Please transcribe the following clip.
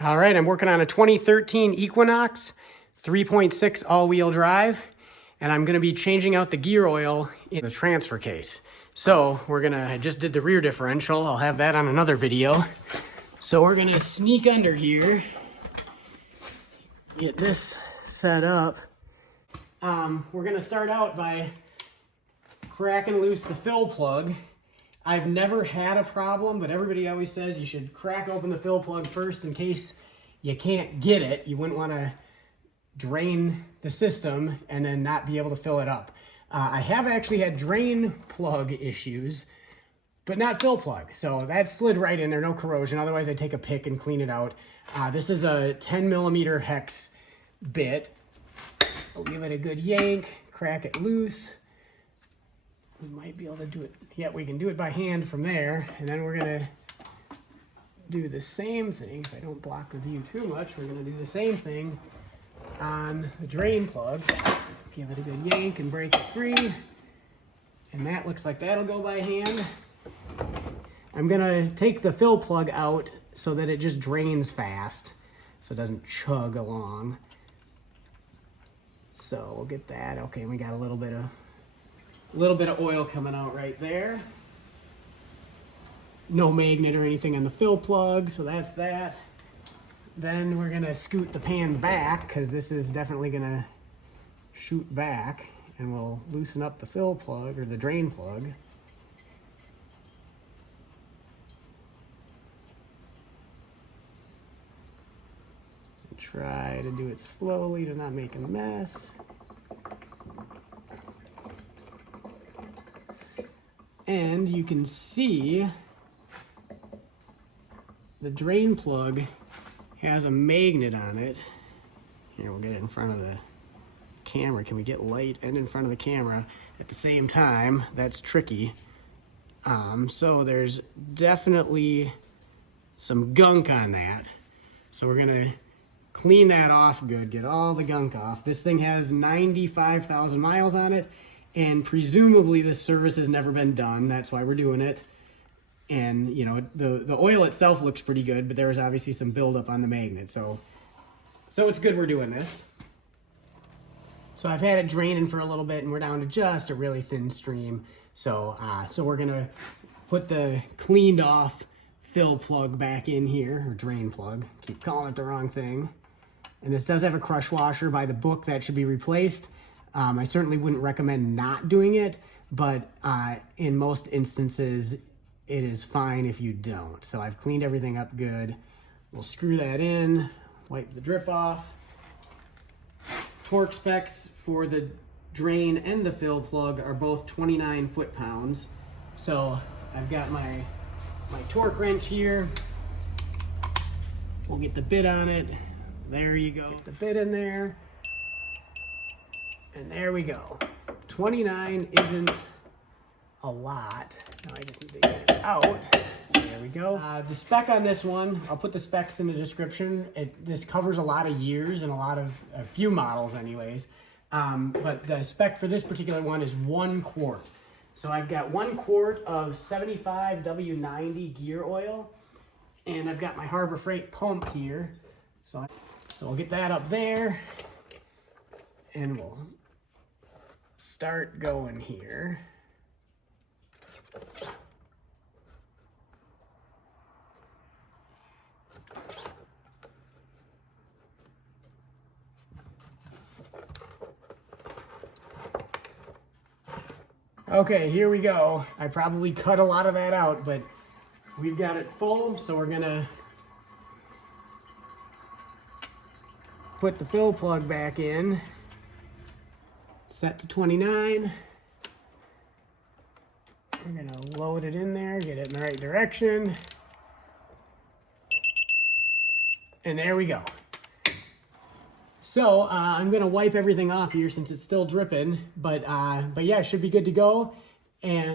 All right, I'm working on a 2013 Equinox 3.6 all-wheel drive, and I'm gonna be changing out the gear oil in the transfer case. So I just did the rear differential. I'll have that on another video. So we're gonna sneak under here, get this set up. We're gonna start out by cracking loose the fill plug. I've never had a problem, but everybody always says you should crack open the fill plug first in case you can't get it. You wouldn't want to drain the system and then not be able to fill it up. I have actually had drain plug issues, but not fill plug. So that slid right in there, no corrosion. Otherwise I'd take a pick and clean it out. This is a 10mm hex bit. We'll give it a good yank, crack it loose. We might be able to do it. Yeah, we can do it by hand from there. And then we're gonna do the same thing. If I don't block the view too much, we're gonna do the same thing on the drain plug. Give it a good yank and break it free. And that looks like that'll go by hand. I'm gonna take the fill plug out so that it just drains fast, so it doesn't chug along. So we'll get that. Okay, we got a little bit of oil coming out right there. No magnet or anything on the fill plug, so that's that. Then we're gonna scoot the pan back because this is definitely gonna shoot back, and we'll loosen up the fill plug or the drain plug. Try to do it slowly to not make a mess. And you can see the drain plug has a magnet on it. Here, we'll get it in front of the camera. Can we get light and in front of the camera at the same time? That's tricky. So there's definitely some gunk on that. So we're gonna clean that off good, get all the gunk off. This thing has 95,000 miles on it, and presumably this service has never been done. That's why we're doing it. And you know, the oil itself looks pretty good, but there was obviously some buildup on the magnet. So it's good we're doing this. So I've had it draining for a little bit, and we're down to just a really thin stream. So we're gonna put the cleaned off fill plug back in here, or drain plug. Keep calling it the wrong thing. And this does have a crush washer. By the book, that should be replaced. I certainly wouldn't recommend not doing it, but in most instances, it is fine if you don't. So I've cleaned everything up good. We'll screw that in, wipe the drip off. Torque specs for the drain and the fill plug are both 29 foot-pounds. So I've got my torque wrench here. We'll get the bit on it. There you go. Get the bit in there. And there we go. 29 isn't a lot. Now I just need to get it out. There we go. The spec on this one, I'll put the specs in the description. This covers a lot of years and a few models anyways. But the spec for this particular one is 1 quart. So I've got 1 quart of 75 W90 gear oil, and I've got my Harbor Freight pump here. So we'll get that up there, and we'll start going here. Okay, here we go. I probably cut a lot of that out, but we've got it full, so we're gonna put the fill plug back in. Set to 29. We're gonna load it in there, get it in the right direction. And there we go. So I'm gonna wipe everything off here since it's still dripping, but yeah, it should be good to go. And